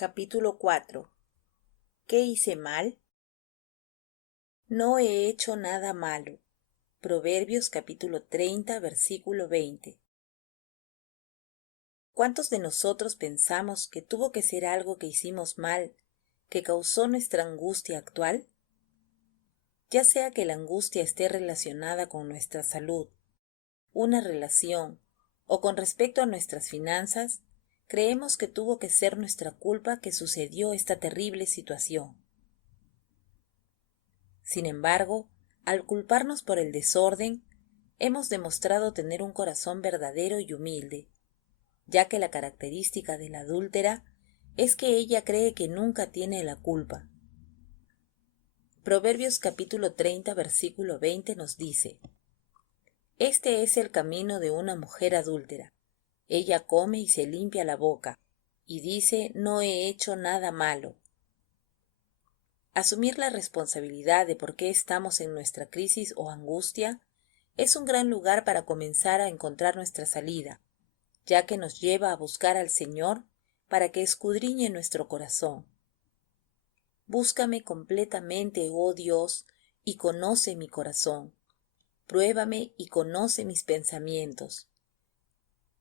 Capítulo 4. ¿Qué hice mal? No he hecho nada malo. Proverbios capítulo 30, versículo 20. ¿Cuántos de nosotros pensamos que tuvo que ser algo que hicimos mal, que causó nuestra angustia actual? Ya sea que la angustia esté relacionada con nuestra salud, una relación o con respecto a nuestras finanzas, creemos que tuvo que ser nuestra culpa que sucedió esta terrible situación. Sin embargo, al culparnos por el desorden, hemos demostrado tener un corazón verdadero y humilde, ya que la característica de la adúltera es que ella cree que nunca tiene la culpa. Proverbios capítulo 30, versículo 20 nos dice: Este es el camino de una mujer adúltera. Ella come y se limpia la boca, y dice: no he hecho nada malo. Asumir la responsabilidad de por qué estamos en nuestra crisis o angustia es un gran lugar para comenzar a encontrar nuestra salida, ya que nos lleva a buscar al Señor para que escudriñe nuestro corazón. Búscame completamente, oh Dios, y conoce mi corazón. Pruébame y conoce mis pensamientos.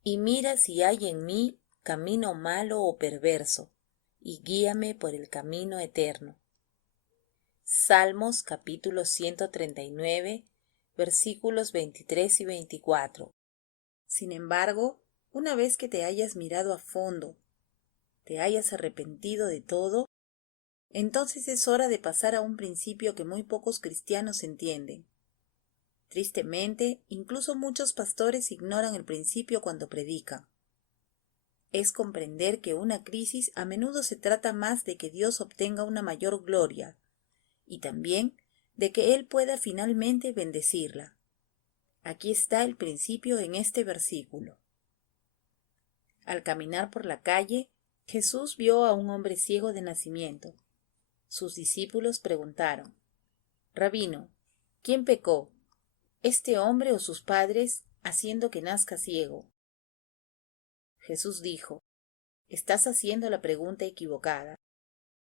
Y mira si hay en mí camino malo o perverso, y guíame por el camino eterno. Salmos capítulo 139, versículos 23 y 24. Sin embargo, una vez que te hayas mirado a fondo, te hayas arrepentido de todo, entonces es hora de pasar a un principio que muy pocos cristianos entienden. Tristemente, incluso muchos pastores ignoran el principio cuando predican. Es comprender que una crisis a menudo se trata más de que Dios obtenga una mayor gloria, y también de que Él pueda finalmente bendecirla. Aquí está el principio en este versículo. Al caminar por la calle, Jesús vio a un hombre ciego de nacimiento. Sus discípulos preguntaron: Rabino, ¿quién pecó, este hombre o sus padres, haciendo que nazca ciego? Jesús dijo: Estás haciendo la pregunta equivocada.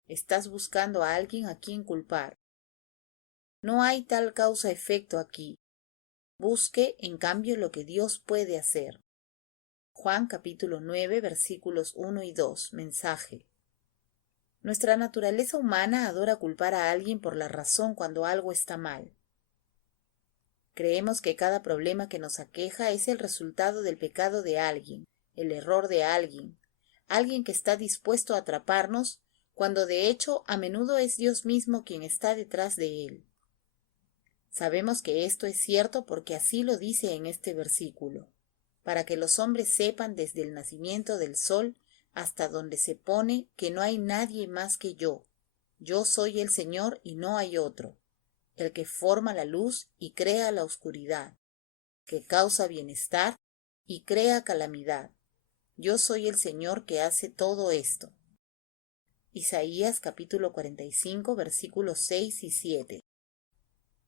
Estás buscando a alguien a quien culpar. No hay tal causa-efecto aquí. Busque, en cambio, lo que Dios puede hacer. Juan capítulo 9, versículos 1 y 2, mensaje. Nuestra naturaleza humana adora culpar a alguien por la razón cuando algo está mal. Creemos que cada problema que nos aqueja es el resultado del pecado de alguien, el error de alguien que está dispuesto a atraparnos, cuando de hecho a menudo es Dios mismo quien está detrás de él. Sabemos que esto es cierto porque así lo dice en este versículo, para que los hombres sepan desde el nacimiento del sol hasta donde se pone que no hay nadie más que yo. Yo soy el Señor y no hay otro, el que forma la luz y crea la oscuridad, que causa bienestar y crea calamidad. Yo soy el Señor que hace todo esto. Isaías capítulo 45, versículos 6 y 7.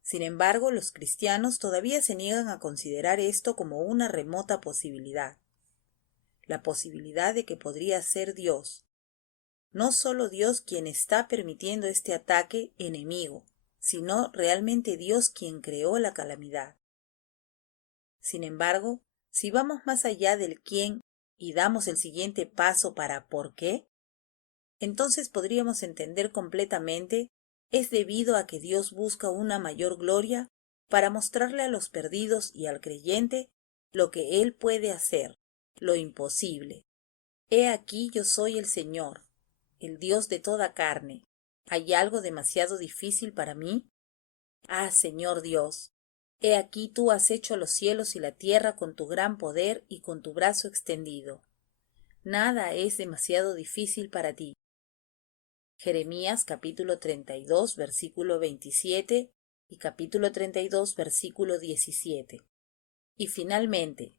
Sin embargo, los cristianos todavía se niegan a considerar esto como una remota posibilidad. La posibilidad de que podría ser Dios. No solo Dios quien está permitiendo este ataque enemigo, sino realmente Dios quien creó la calamidad. Sin embargo, si vamos más allá del quién y damos el siguiente paso para ¿por qué?, entonces podríamos entender completamente es debido a que Dios busca una mayor gloria para mostrarle a los perdidos y al creyente lo que Él puede hacer, lo imposible. He aquí yo soy el Señor, el Dios de toda carne. ¿Hay algo demasiado difícil para mí? Ah, Señor Dios, he aquí tú has hecho los cielos y la tierra con tu gran poder y con tu brazo extendido. Nada es demasiado difícil para ti. Jeremías capítulo 32, versículo 27 y capítulo 32, versículo 17. Y finalmente,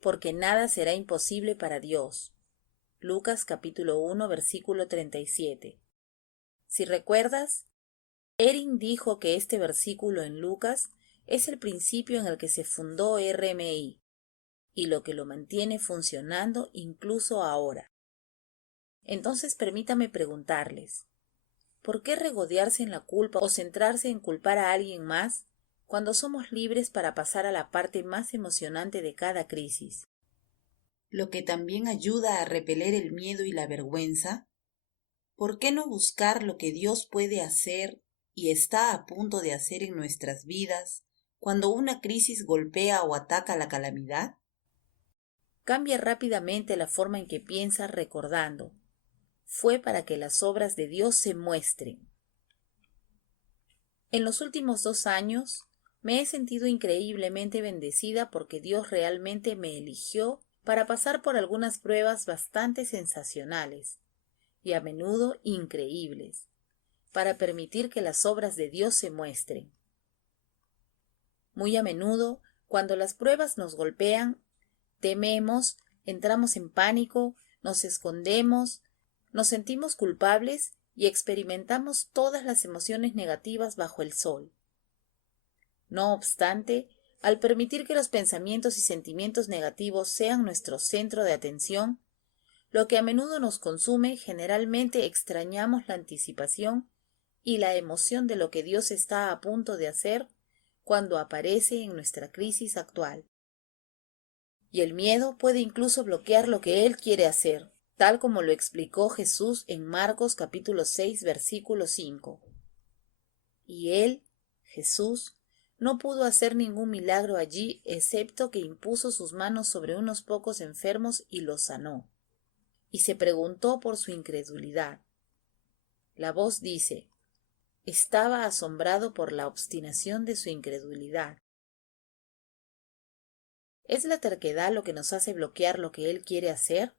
porque nada será imposible para Dios. Lucas capítulo 1, versículo 37. Si recuerdas, Erin dijo que este versículo en Lucas es el principio en el que se fundó RMI y lo que lo mantiene funcionando incluso ahora. Entonces permítame preguntarles, ¿por qué regodearse en la culpa o centrarse en culpar a alguien más cuando somos libres para pasar a la parte más emocionante de cada crisis? Lo que también ayuda a repeler el miedo y la vergüenza. ¿Por qué no buscar lo que Dios puede hacer y está a punto de hacer en nuestras vidas cuando una crisis golpea o ataca la calamidad? Cambia rápidamente la forma en que piensas recordando. Fue para que las obras de Dios se muestren. En los últimos 2 años me he sentido increíblemente bendecida porque Dios realmente me eligió para pasar por algunas pruebas bastante sensacionales y a menudo increíbles, para permitir que las obras de Dios se muestren. Muy a menudo, cuando las pruebas nos golpean, tememos, entramos en pánico, nos escondemos, nos sentimos culpables y experimentamos todas las emociones negativas bajo el sol. No obstante, al permitir que los pensamientos y sentimientos negativos sean nuestro centro de atención, lo que a menudo nos consume, generalmente extrañamos la anticipación y la emoción de lo que Dios está a punto de hacer cuando aparece en nuestra crisis actual. Y el miedo puede incluso bloquear lo que Él quiere hacer, tal como lo explicó Jesús en Marcos capítulo 6, versículo 5. Y Él, Jesús, no pudo hacer ningún milagro allí excepto que impuso sus manos sobre unos pocos enfermos y los sanó. Y se preguntó por su incredulidad. La voz dice, estaba asombrado por la obstinación de su incredulidad. ¿Es la terquedad lo que nos hace bloquear lo que Él quiere hacer?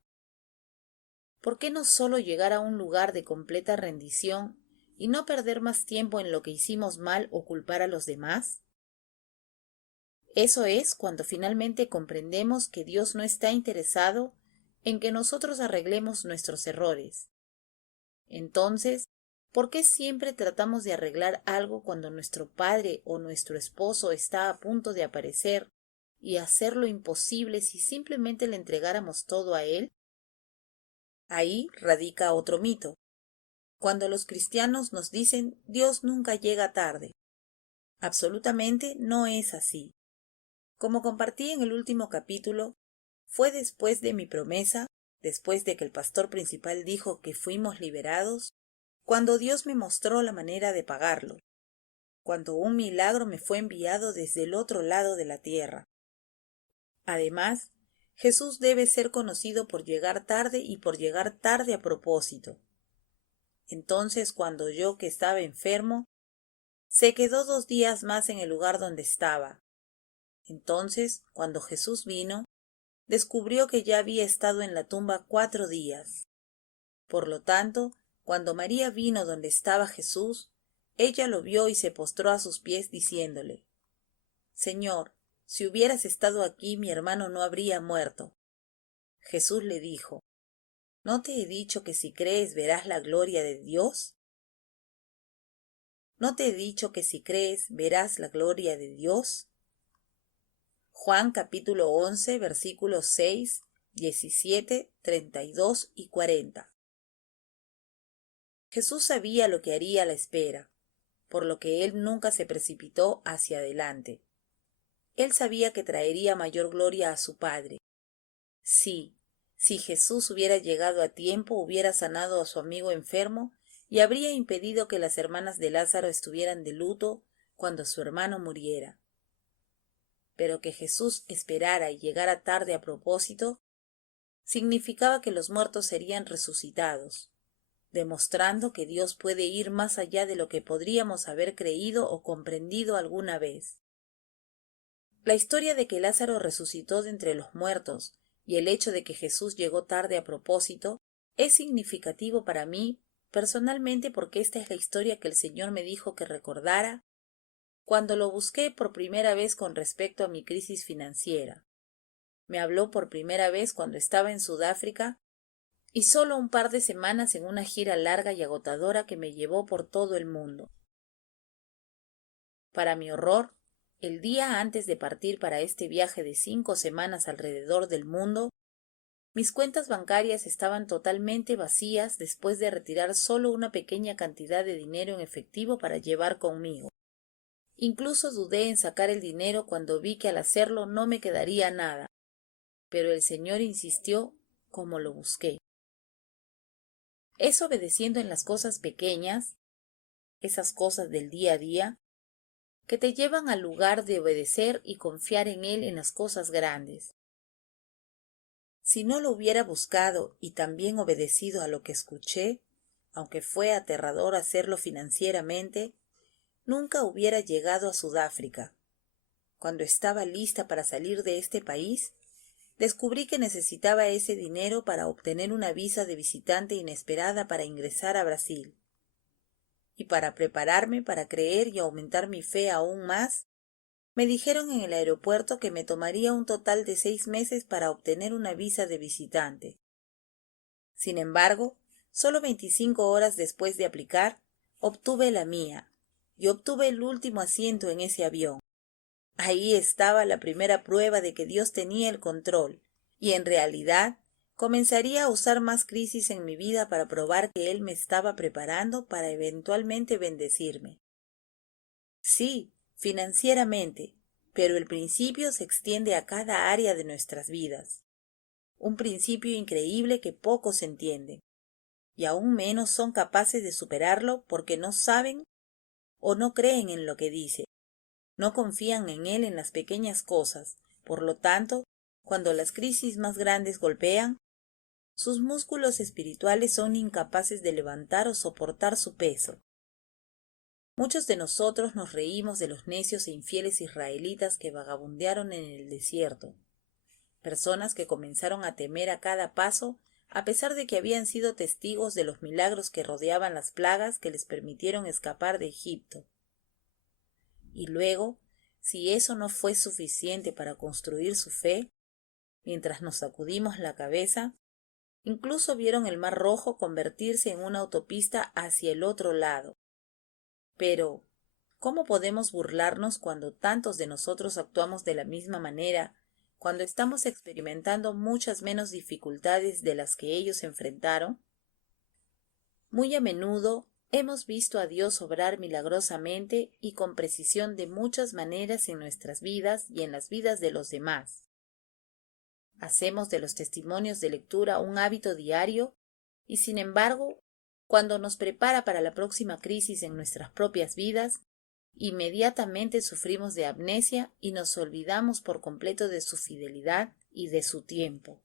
¿Por qué no solo llegar a un lugar de completa rendición y no perder más tiempo en lo que hicimos mal o culpar a los demás? Eso es cuando finalmente comprendemos que Dios no está interesado en que nosotros arreglemos nuestros errores. Entonces, ¿por qué siempre tratamos de arreglar algo cuando nuestro padre o nuestro esposo está a punto de aparecer y hacer lo imposible si simplemente le entregáramos todo a él? Ahí radica otro mito. Cuando los cristianos nos dicen Dios nunca llega tarde. Absolutamente no es así. Como compartí en el último capítulo, fue después de mi promesa, después de que el pastor principal dijo que fuimos liberados, cuando Dios me mostró la manera de pagarlo, cuando un milagro me fue enviado desde el otro lado de la tierra. Además, Jesús debe ser conocido por llegar tarde y por llegar tarde a propósito. Entonces, cuando yo, que estaba enfermo, se quedó 2 días más en el lugar donde estaba. Entonces, cuando Jesús vino, descubrió que ya había estado en la tumba 4 días. Por lo tanto, cuando María vino donde estaba Jesús, ella lo vio y se postró a sus pies diciéndole, Señor, si hubieras estado aquí, mi hermano no habría muerto. Jesús le dijo, ¿no te he dicho que si crees verás la gloria de Dios? ¿No te he dicho que si crees verás la gloria de Dios? Juan capítulo 11, versículos 6, 17, 32 y 40. Jesús sabía lo que haría a la espera, por lo que él nunca se precipitó hacia adelante. Él sabía que traería mayor gloria a su Padre. Sí, si Jesús hubiera llegado a tiempo, hubiera sanado a su amigo enfermo y habría impedido que las hermanas de Lázaro estuvieran de luto cuando su hermano muriera. Pero que Jesús esperara y llegara tarde a propósito, significaba que los muertos serían resucitados, demostrando que Dios puede ir más allá de lo que podríamos haber creído o comprendido alguna vez. La historia de que Lázaro resucitó de entre los muertos y el hecho de que Jesús llegó tarde a propósito es significativo para mí personalmente porque esta es la historia que el Señor me dijo que recordara cuando lo busqué por primera vez con respecto a mi crisis financiera. Me habló por primera vez cuando estaba en Sudáfrica y solo un par de semanas en una gira larga y agotadora que me llevó por todo el mundo. Para mi horror, el día antes de partir para este viaje de 5 semanas alrededor del mundo, Mis cuentas bancarias estaban totalmente vacías después de retirar solo una pequeña cantidad de dinero en efectivo para llevar conmigo. Incluso dudé en sacar el dinero cuando vi que al hacerlo no me quedaría nada, pero el Señor insistió como lo busqué. Es obedeciendo en las cosas pequeñas, esas cosas del día a día, que te llevan al lugar de obedecer y confiar en Él en las cosas grandes. Si no lo hubiera buscado y también obedecido a lo que escuché, aunque fue aterrador hacerlo financieramente, nunca hubiera llegado a Sudáfrica. Cuando estaba lista para salir de este país, descubrí que necesitaba ese dinero para obtener una visa de visitante inesperada para ingresar a Brasil. Y para prepararme para creer y aumentar mi fe aún más, me dijeron en el aeropuerto que me tomaría un total de 6 meses para obtener una visa de visitante. Sin embargo, solo 25 horas después de aplicar, obtuve la mía, y obtuve el último asiento en ese avión. Ahí estaba la primera prueba de que Dios tenía el control, y en realidad comenzaría a usar más crisis en mi vida para probar que Él me estaba preparando para eventualmente bendecirme. Sí, financieramente, pero el principio se extiende a cada área de nuestras vidas. Un principio increíble que pocos entienden, y aún menos son capaces de superarlo porque no saben o no creen en lo que dice. No confían en Él en las pequeñas cosas. Por lo tanto, cuando las crisis más grandes golpean, sus músculos espirituales son incapaces de levantar o soportar su peso. Muchos de nosotros nos reímos de los necios e infieles israelitas que vagabundearon en el desierto, personas que comenzaron a temer a cada paso a pesar de que habían sido testigos de los milagros que rodeaban las plagas que les permitieron escapar de Egipto. Y luego, si eso no fue suficiente para construir su fe, mientras nos sacudimos la cabeza, incluso vieron el Mar Rojo convertirse en una autopista hacia el otro lado. Pero, ¿cómo podemos burlarnos cuando tantos de nosotros actuamos de la misma manera, cuando estamos experimentando muchas menos dificultades de las que ellos enfrentaron? Muy a menudo hemos visto a Dios obrar milagrosamente y con precisión de muchas maneras en nuestras vidas y en las vidas de los demás. Hacemos de los testimonios de lectura un hábito diario y, sin embargo, cuando nos prepara para la próxima crisis en nuestras propias vidas, inmediatamente sufrimos de amnesia y nos olvidamos por completo de su fidelidad y de su tiempo.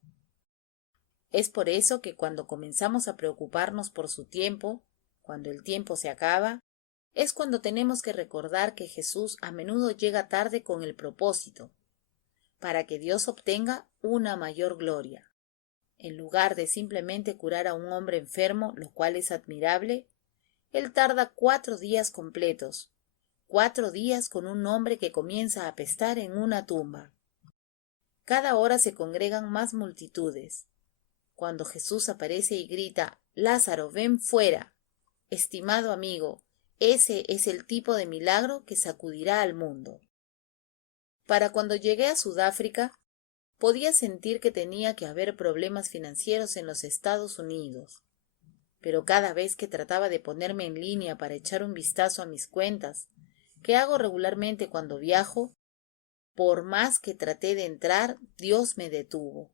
Es por eso que cuando comenzamos a preocuparnos por su tiempo, cuando el tiempo se acaba, es cuando tenemos que recordar que Jesús a menudo llega tarde con el propósito, para que Dios obtenga una mayor gloria. En lugar de simplemente curar a un hombre enfermo, lo cual es admirable, Él tarda 4 días completos, 4 días con un hombre que comienza a apestar en una tumba. Cada hora se congregan más multitudes. Cuando Jesús aparece y grita, «Lázaro, ven fuera», estimado amigo, ese es el tipo de milagro que sacudirá al mundo. Para cuando llegué a Sudáfrica, podía sentir que tenía que haber problemas financieros en los Estados Unidos. Pero cada vez que trataba de ponerme en línea para echar un vistazo a mis cuentas, que hago regularmente cuando viajo, por más que traté de entrar, Dios me detuvo.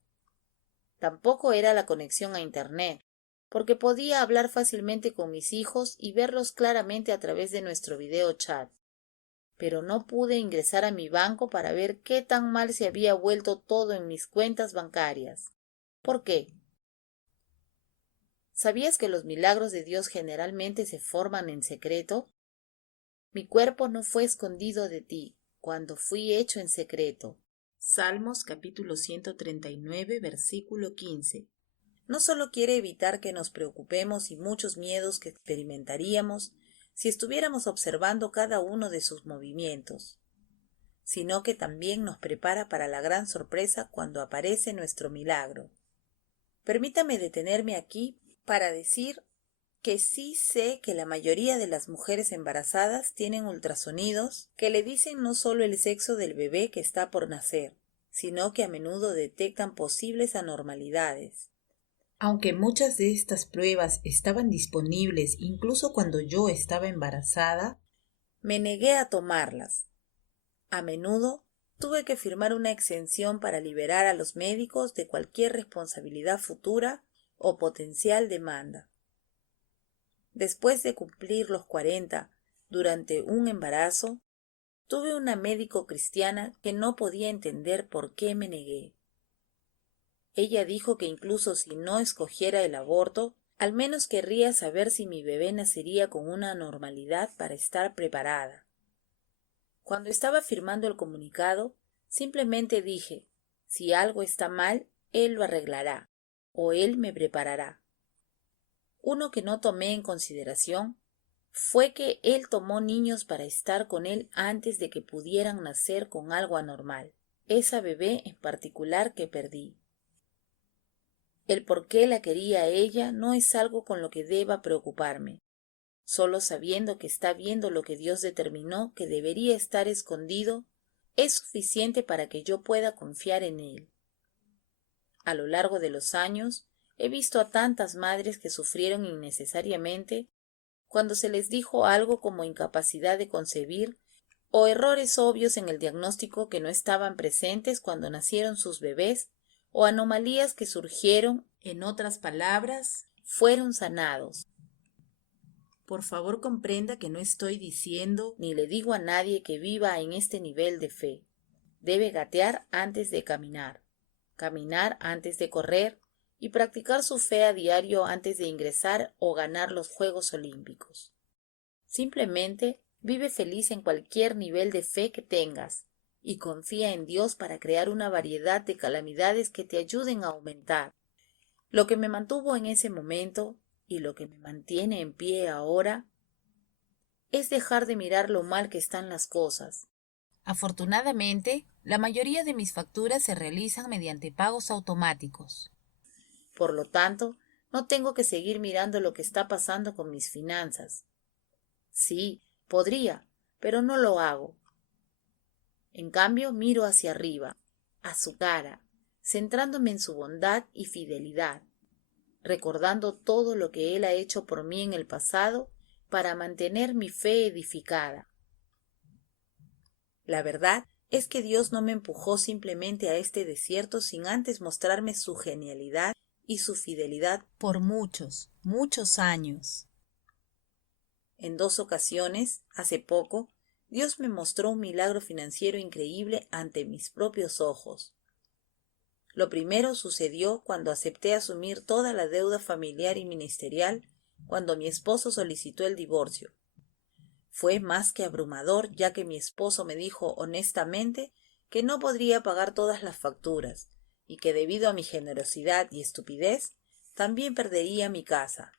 Tampoco era la conexión a Internet, porque podía hablar fácilmente con mis hijos y verlos claramente a través de nuestro video chat. Pero no pude ingresar a mi banco para ver qué tan mal se había vuelto todo en mis cuentas bancarias. ¿Por qué? ¿Sabías que los milagros de Dios generalmente se forman en secreto? Mi cuerpo no fue escondido de ti, cuando fui hecho en secreto. Salmos capítulo 139, versículo 15. No solo quiere evitar que nos preocupemos y muchos miedos que experimentaríamos si estuviéramos observando cada uno de sus movimientos, sino que también nos prepara para la gran sorpresa cuando aparece nuestro milagro. Permítame detenerme aquí para decir que sí sé que la mayoría de las mujeres embarazadas tienen ultrasonidos que le dicen no solo el sexo del bebé que está por nacer, sino que a menudo detectan posibles anormalidades. Aunque muchas de estas pruebas estaban disponibles incluso cuando yo estaba embarazada, me negué a tomarlas. A menudo tuve que firmar una exención para liberar a los médicos de cualquier responsabilidad futura o potencial demanda. Después de cumplir los 40, durante un embarazo, tuve una médico cristiana que no podía entender por qué me negué. Ella dijo que incluso si no escogiera el aborto, al menos querría saber si mi bebé nacería con una normalidad para estar preparada. Cuando estaba firmando el comunicado, simplemente dije, si algo está mal, él lo arreglará, o él me preparará. Uno que no tomé en consideración fue que él tomó niños para estar con él antes de que pudieran nacer con algo anormal, esa bebé en particular que perdí. El por qué la quería a ella no es algo con lo que deba preocuparme. Solo sabiendo que está viendo lo que Dios determinó que debería estar escondido, es suficiente para que yo pueda confiar en Él. A lo largo de los años, he visto a tantas madres que sufrieron innecesariamente cuando se les dijo algo como incapacidad de concebir o errores obvios en el diagnóstico que no estaban presentes cuando nacieron sus bebés o anomalías que surgieron, en otras palabras, fueron sanados. Por favor, comprenda que no estoy diciendo ni le digo a nadie que viva en este nivel de fe. Debe gatear antes de caminar antes de correr y practicar su fe a diario antes de ingresar o ganar los Juegos Olímpicos. Simplemente vive feliz en cualquier nivel de fe que tengas y confía en Dios para crear una variedad de calamidades que te ayuden a aumentar. Lo que me mantuvo en ese momento y lo que me mantiene en pie ahora es dejar de mirar lo mal que están las cosas. Afortunadamente, la mayoría de mis facturas se realizan mediante pagos automáticos. Por lo tanto, no tengo que seguir mirando lo que está pasando con mis finanzas. Sí, podría, pero no lo hago. En cambio, miro hacia arriba, a su cara, centrándome en su bondad y fidelidad, recordando todo lo que Él ha hecho por mí en el pasado para mantener mi fe edificada. La verdad es que Dios no me empujó simplemente a este desierto sin antes mostrarme su genialidad y su fidelidad por muchos, muchos años. En 2 ocasiones, hace poco, Dios me mostró un milagro financiero increíble ante mis propios ojos. Lo primero sucedió cuando acepté asumir toda la deuda familiar y ministerial cuando mi esposo solicitó el divorcio. Fue más que abrumador, ya que mi esposo me dijo honestamente que no podría pagar todas las facturas y que debido a mi generosidad y estupidez también perdería mi casa.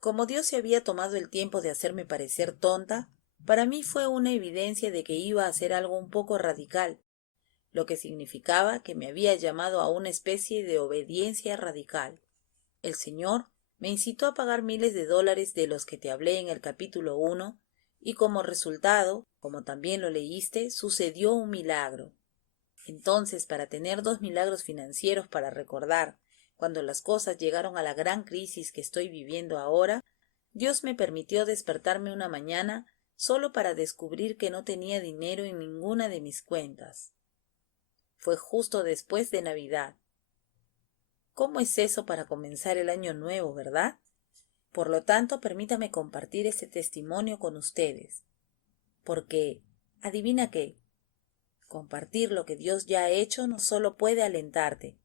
Como Dios se había tomado el tiempo de hacerme parecer tonta, para mí fue una evidencia de que iba a hacer algo un poco radical, lo que significaba que me había llamado a una especie de obediencia radical. El Señor me incitó a pagar miles de dólares de los que te hablé en el capítulo 1, y como resultado, como también lo leíste, sucedió un milagro. Entonces, para tener 2 milagros financieros para recordar cuando las cosas llegaron a la gran crisis que estoy viviendo ahora, Dios me permitió despertarme una mañana solo para descubrir que no tenía dinero en ninguna de mis cuentas. Fue justo después de Navidad. ¿Cómo es eso para comenzar el año nuevo, verdad? Por lo tanto, permítame compartir este testimonio con ustedes. Porque, ¿adivina qué? Compartir lo que Dios ya ha hecho no solo puede alentarte,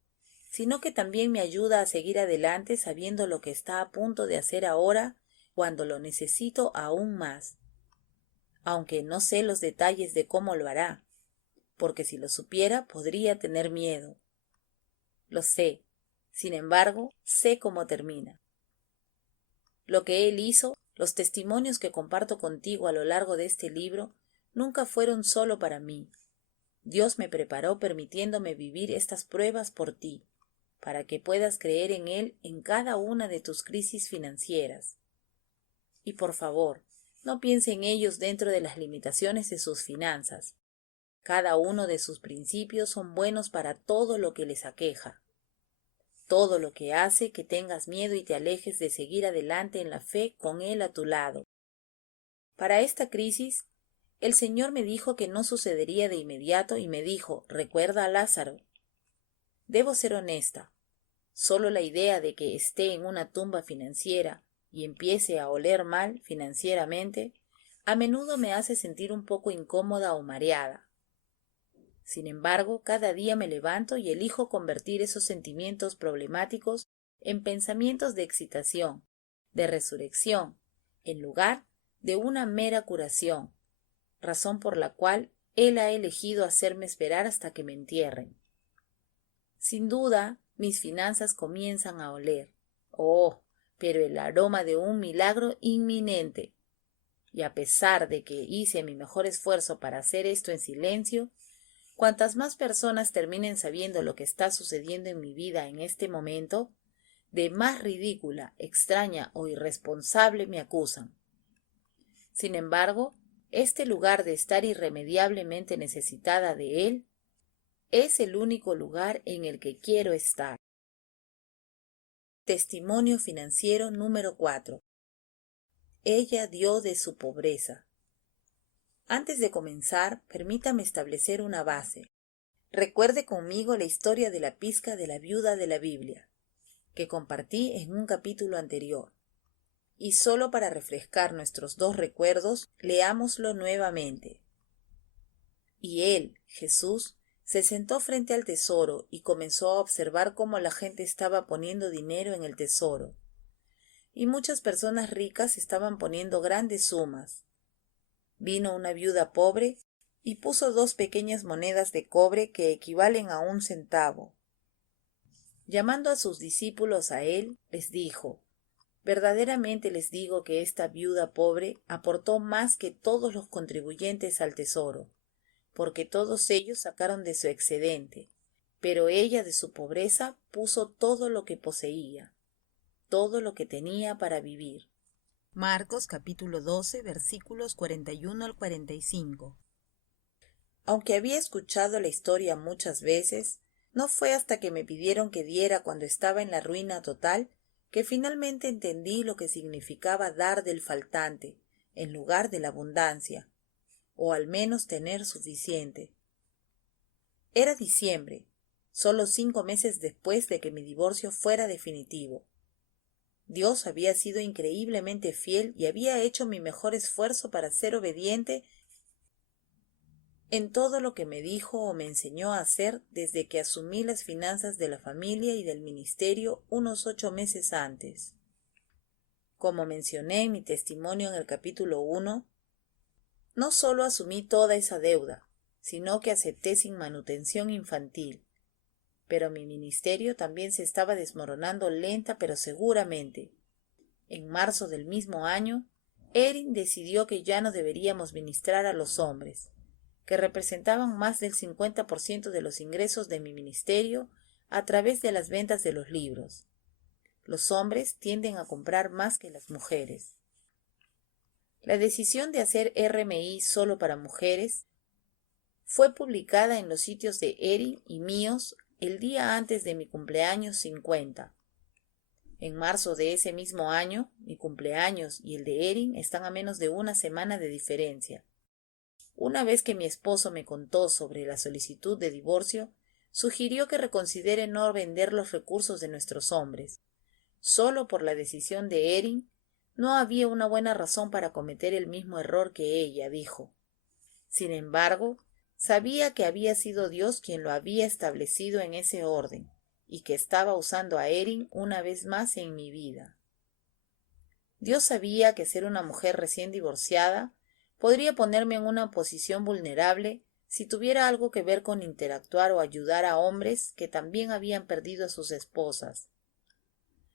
sino que también me ayuda a seguir adelante sabiendo lo que está a punto de hacer ahora cuando lo necesito aún más. Aunque no sé los detalles de cómo lo hará, porque si lo supiera podría tener miedo. Lo sé, sin embargo, sé cómo termina. Lo que Él hizo, los testimonios que comparto contigo a lo largo de este libro, nunca fueron solo para mí. Dios me preparó permitiéndome vivir estas pruebas por ti, para que puedas creer en Él en cada una de tus crisis financieras. Y por favor, no piense en ellos dentro de las limitaciones de sus finanzas. Cada uno de sus principios son buenos para todo lo que les aqueja. Todo lo que hace que tengas miedo y te alejes de seguir adelante en la fe con Él a tu lado. Para esta crisis, el Señor me dijo que no sucedería de inmediato y me dijo, recuerda a Lázaro. Debo ser honesta, solo la idea de que esté en una tumba financiera y empiece a oler mal financieramente, a menudo me hace sentir un poco incómoda o mareada. Sin embargo, cada día me levanto y elijo convertir esos sentimientos problemáticos en pensamientos de excitación, de resurrección, en lugar de una mera curación, razón por la cual Él ha elegido hacerme esperar hasta que me entierren. Sin duda, mis finanzas comienzan a oler. Oh, pero el aroma de un milagro inminente. Y a pesar de que hice mi mejor esfuerzo para hacer esto en silencio, cuantas más personas terminen sabiendo lo que está sucediendo en mi vida en este momento, de más ridícula, extraña o irresponsable me acusan. Sin embargo, este lugar de estar irremediablemente necesitada de Él es el único lugar en el que quiero estar. Testimonio financiero número 4. Ella dio de su pobreza. Antes de comenzar, permítame establecer una base. Recuerde conmigo la historia de la pizca de la viuda de la Biblia, que compartí en un capítulo anterior. Y solo para refrescar nuestros dos recuerdos, leámoslo nuevamente. Y él, Jesús, se sentó frente al tesoro y comenzó a observar cómo la gente estaba poniendo dinero en el tesoro. Y muchas personas ricas estaban poniendo grandes sumas. Vino una viuda pobre y puso 2 pequeñas monedas de cobre que equivalen a 1 centavo. Llamando a sus discípulos a él, les dijo, verdaderamente les digo que esta viuda pobre aportó más que todos los contribuyentes al tesoro, porque todos ellos sacaron de su excedente, pero ella de su pobreza puso todo lo que poseía, todo lo que tenía para vivir. Marcos capítulo 12 versículos 41 al 45. Aunque había escuchado la historia muchas veces, no fue hasta que me pidieron que diera cuando estaba en la ruina total que finalmente entendí lo que significaba dar del faltante en lugar de la abundancia, o al menos tener suficiente. Era diciembre, solo 5 meses después de que mi divorcio fuera definitivo. Dios había sido increíblemente fiel y había hecho mi mejor esfuerzo para ser obediente en todo lo que me dijo o me enseñó a hacer desde que asumí las finanzas de la familia y del ministerio unos 8 meses antes. Como mencioné en mi testimonio en el capítulo 1, no solo asumí toda esa deuda, sino que acepté sin manutención infantil. Pero mi ministerio también se estaba desmoronando lenta pero seguramente. En marzo del mismo año, Erin decidió que ya no deberíamos ministrar a los hombres, que representaban más del 50% de los ingresos de mi ministerio a través de las ventas de los libros. Los hombres tienden a comprar más que las mujeres. La decisión de hacer RMI solo para mujeres fue publicada en los sitios de Erin y míos el día antes de mi cumpleaños 50. En marzo de ese mismo año, mi cumpleaños y el de Erin están a menos de 1 semana de diferencia. Una vez que mi esposo me contó sobre la solicitud de divorcio, sugirió que reconsidere no vender los recursos de nuestros hombres. Solo por la decisión de Erin, no había una buena razón para cometer el mismo error que ella, dijo. Sin embargo, sabía que había sido Dios quien lo había establecido en ese orden, y que estaba usando a Erin una vez más en mi vida. Dios sabía que ser una mujer recién divorciada podría ponerme en una posición vulnerable si tuviera algo que ver con interactuar o ayudar a hombres que también habían perdido a sus esposas.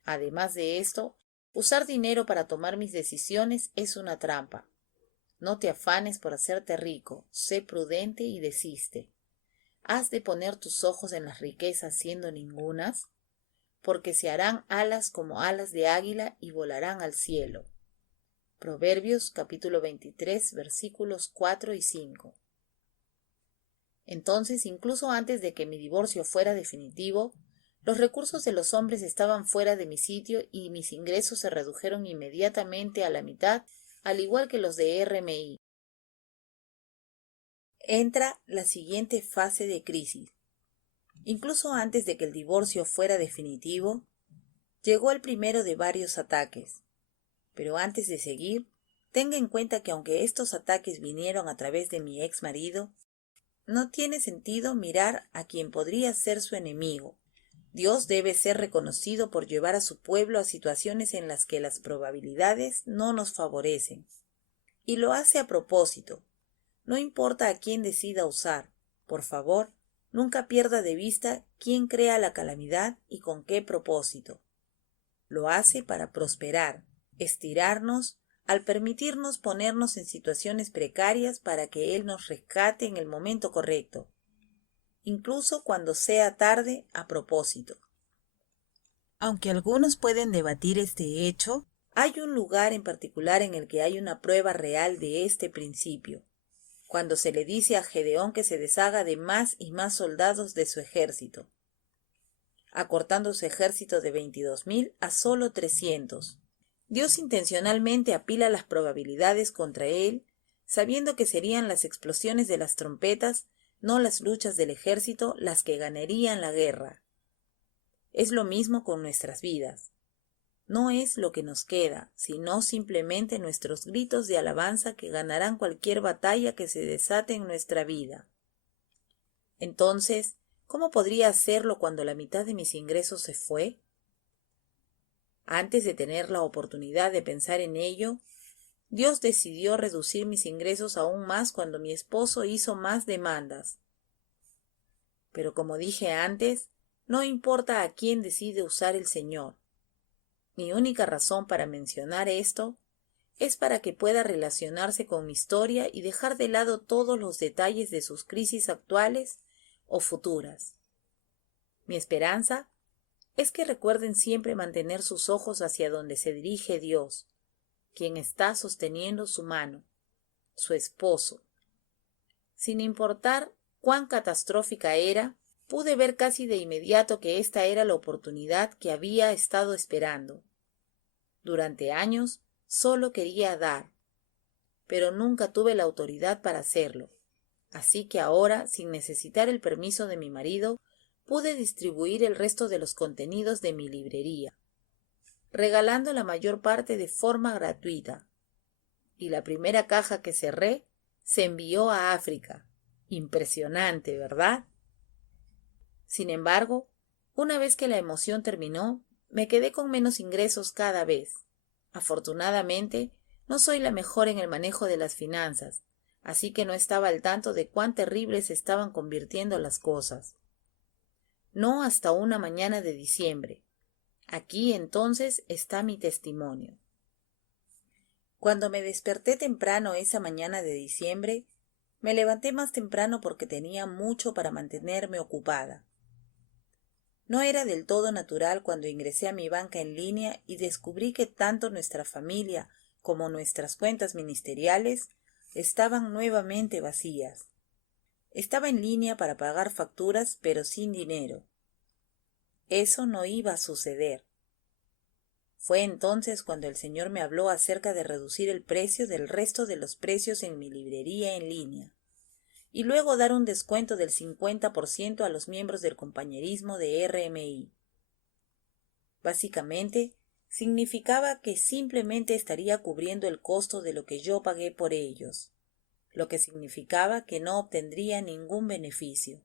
Además de esto, usar dinero para tomar mis decisiones es una trampa. No te afanes por hacerte rico, sé prudente y desiste. ¿Has de poner tus ojos en las riquezas siendo ningunas? Porque se harán alas como alas de águila y volarán al cielo. Proverbios capítulo 23 versículos 4 y 5. Entonces, incluso antes de que mi divorcio fuera definitivo, los recursos de los hombres estaban fuera de mi sitio y mis ingresos se redujeron inmediatamente a la mitad, al igual que los de RMI. Entra la siguiente fase de crisis. Incluso antes de que el divorcio fuera definitivo, llegó el primero de varios ataques. Pero antes de seguir, tenga en cuenta que aunque estos ataques vinieron a través de mi ex marido, no tiene sentido mirar a quien podría ser su enemigo. Dios debe ser reconocido por llevar a su pueblo a situaciones en las que las probabilidades no nos favorecen. Y lo hace a propósito. No importa a quién decida usar. Por favor, nunca pierda de vista quién crea la calamidad y con qué propósito. Lo hace para prosperar, estirarnos, al permitirnos ponernos en situaciones precarias para que Él nos rescate en el momento correcto, incluso cuando sea tarde a propósito. Aunque algunos pueden debatir este hecho, hay un lugar en particular en el que hay una prueba real de este principio, cuando se le dice a Gedeón que se deshaga de más y más soldados de su ejército, acortando su ejército de 22,000 a solo 300. Dios intencionalmente apila las probabilidades contra él, sabiendo que serían las explosiones de las trompetas, no las luchas del ejército, las que ganarían la guerra. Es lo mismo con nuestras vidas. No es lo que nos queda, sino simplemente nuestros gritos de alabanza que ganarán cualquier batalla que se desate en nuestra vida. Entonces, ¿cómo podría hacerlo cuando la mitad de mis ingresos se fue? Antes de tener la oportunidad de pensar en ello, Dios decidió reducir mis ingresos aún más cuando mi esposo hizo más demandas. Pero como dije antes, no importa a quién decide usar el Señor. Mi única razón para mencionar esto es para que pueda relacionarse con mi historia y dejar de lado todos los detalles de sus crisis actuales o futuras. Mi esperanza es que recuerden siempre mantener sus ojos hacia donde se dirige Dios, quien está sosteniendo su mano, su esposo. Sin importar cuán catastrófica era, pude ver casi de inmediato que esta era la oportunidad que había estado esperando. Durante años solo quería dar, pero nunca tuve la autoridad para hacerlo. Así que ahora, sin necesitar el permiso de mi marido, pude distribuir el resto de los contenidos de mi librería, regalando la mayor parte de forma gratuita. Y la primera caja que cerré se envió a África. Impresionante, ¿verdad? Sin embargo, una vez que la emoción terminó, me quedé con menos ingresos cada vez. Afortunadamente, no soy la mejor en el manejo de las finanzas, así que no estaba al tanto de cuán terribles se estaban convirtiendo las cosas. No hasta una mañana de diciembre. Aquí entonces está mi testimonio. Cuando me desperté temprano esa mañana de diciembre, me levanté más temprano porque tenía mucho para mantenerme ocupada. No era del todo natural cuando ingresé a mi banca en línea y descubrí que tanto nuestra familia como nuestras cuentas ministeriales estaban nuevamente vacías. Estaba en línea para pagar facturas, pero sin dinero. Eso no iba a suceder. Fue entonces cuando el Señor me habló acerca de reducir el precio del resto de los precios en mi librería en línea, y luego dar un descuento del 50% a los miembros del compañerismo de RMI. Básicamente, significaba que simplemente estaría cubriendo el costo de lo que yo pagué por ellos, lo que significaba que no obtendría ningún beneficio.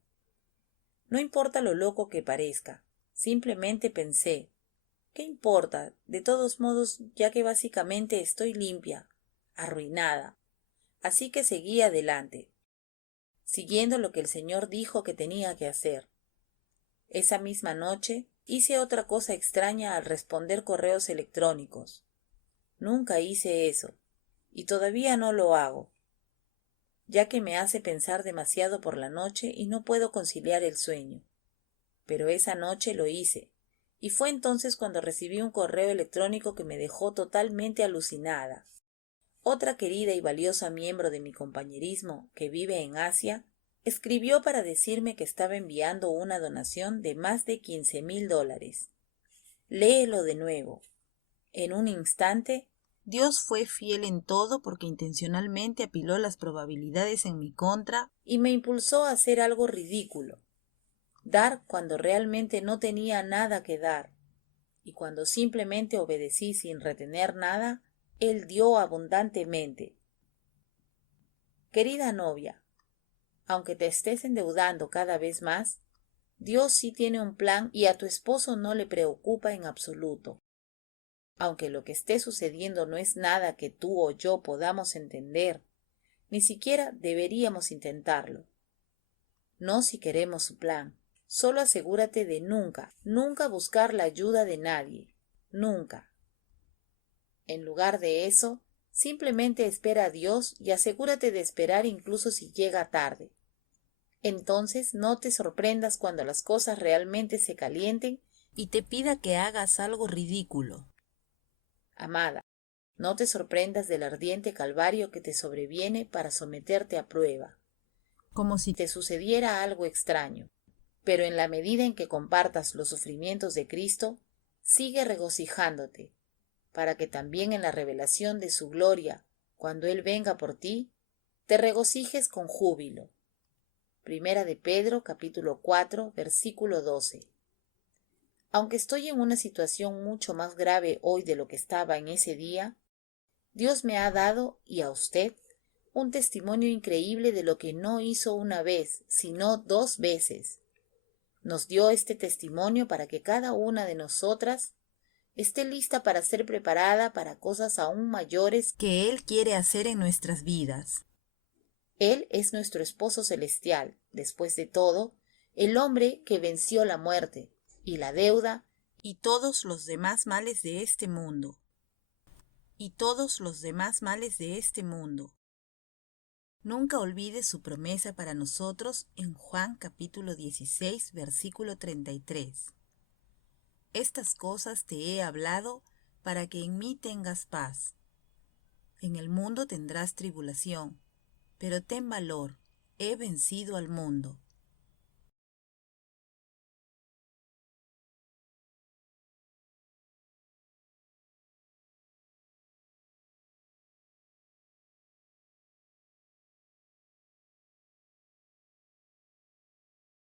No importa lo loco que parezca, simplemente pensé, ¿qué importa? De todos modos, ya que básicamente estoy limpia, arruinada. Así que seguí adelante, siguiendo lo que el Señor dijo que tenía que hacer. Esa misma noche hice otra cosa extraña al responder correos electrónicos. Nunca hice eso, y todavía no lo hago, ya que me hace pensar demasiado por la noche y no puedo conciliar el sueño. Pero esa noche lo hice, y fue entonces cuando recibí un correo electrónico que me dejó totalmente alucinada. Otra querida y valiosa miembro de mi compañerismo, que vive en Asia, escribió para decirme que estaba enviando una donación de más de $15,000. Léelo de nuevo. En un instante, Dios fue fiel en todo porque intencionalmente apiló las probabilidades en mi contra y me impulsó a hacer algo ridículo. Dar cuando realmente no tenía nada que dar. Y cuando simplemente obedecí sin retener nada, Él dio abundantemente. Querida novia, aunque te estés endeudando cada vez más, Dios sí tiene un plan y a tu esposo no le preocupa en absoluto. Aunque lo que esté sucediendo no es nada que tú o yo podamos entender, ni siquiera deberíamos intentarlo. No si queremos su plan. Solo asegúrate de nunca, nunca buscar la ayuda de nadie. Nunca. En lugar de eso, simplemente espera a Dios y asegúrate de esperar incluso si llega tarde. Entonces no te sorprendas cuando las cosas realmente se calienten y te pida que hagas algo ridículo. Amada, no te sorprendas del ardiente calvario que te sobreviene para someterte a prueba, como si te sucediera algo extraño. Pero en la medida en que compartas los sufrimientos de Cristo, sigue regocijándote, para que también en la revelación de su gloria, cuando Él venga por ti, te regocijes con júbilo. Primera de Pedro, capítulo 4, versículo 12. Aunque estoy en una situación mucho más grave hoy de lo que estaba en ese día, Dios me ha dado, y a usted, un testimonio increíble de lo que no hizo una vez, sino 2 veces. Nos dio este testimonio para que cada una de nosotras esté lista para ser preparada para cosas aún mayores que Él quiere hacer en nuestras vidas. Él es nuestro esposo celestial, después de todo, el hombre que venció la muerte y la deuda y todos los demás males de este mundo. Nunca olvides su promesa para nosotros en Juan capítulo 16, versículo 33. Estas cosas te he hablado para que en mí tengas paz. En el mundo tendrás tribulación, pero ten valor, he vencido al mundo.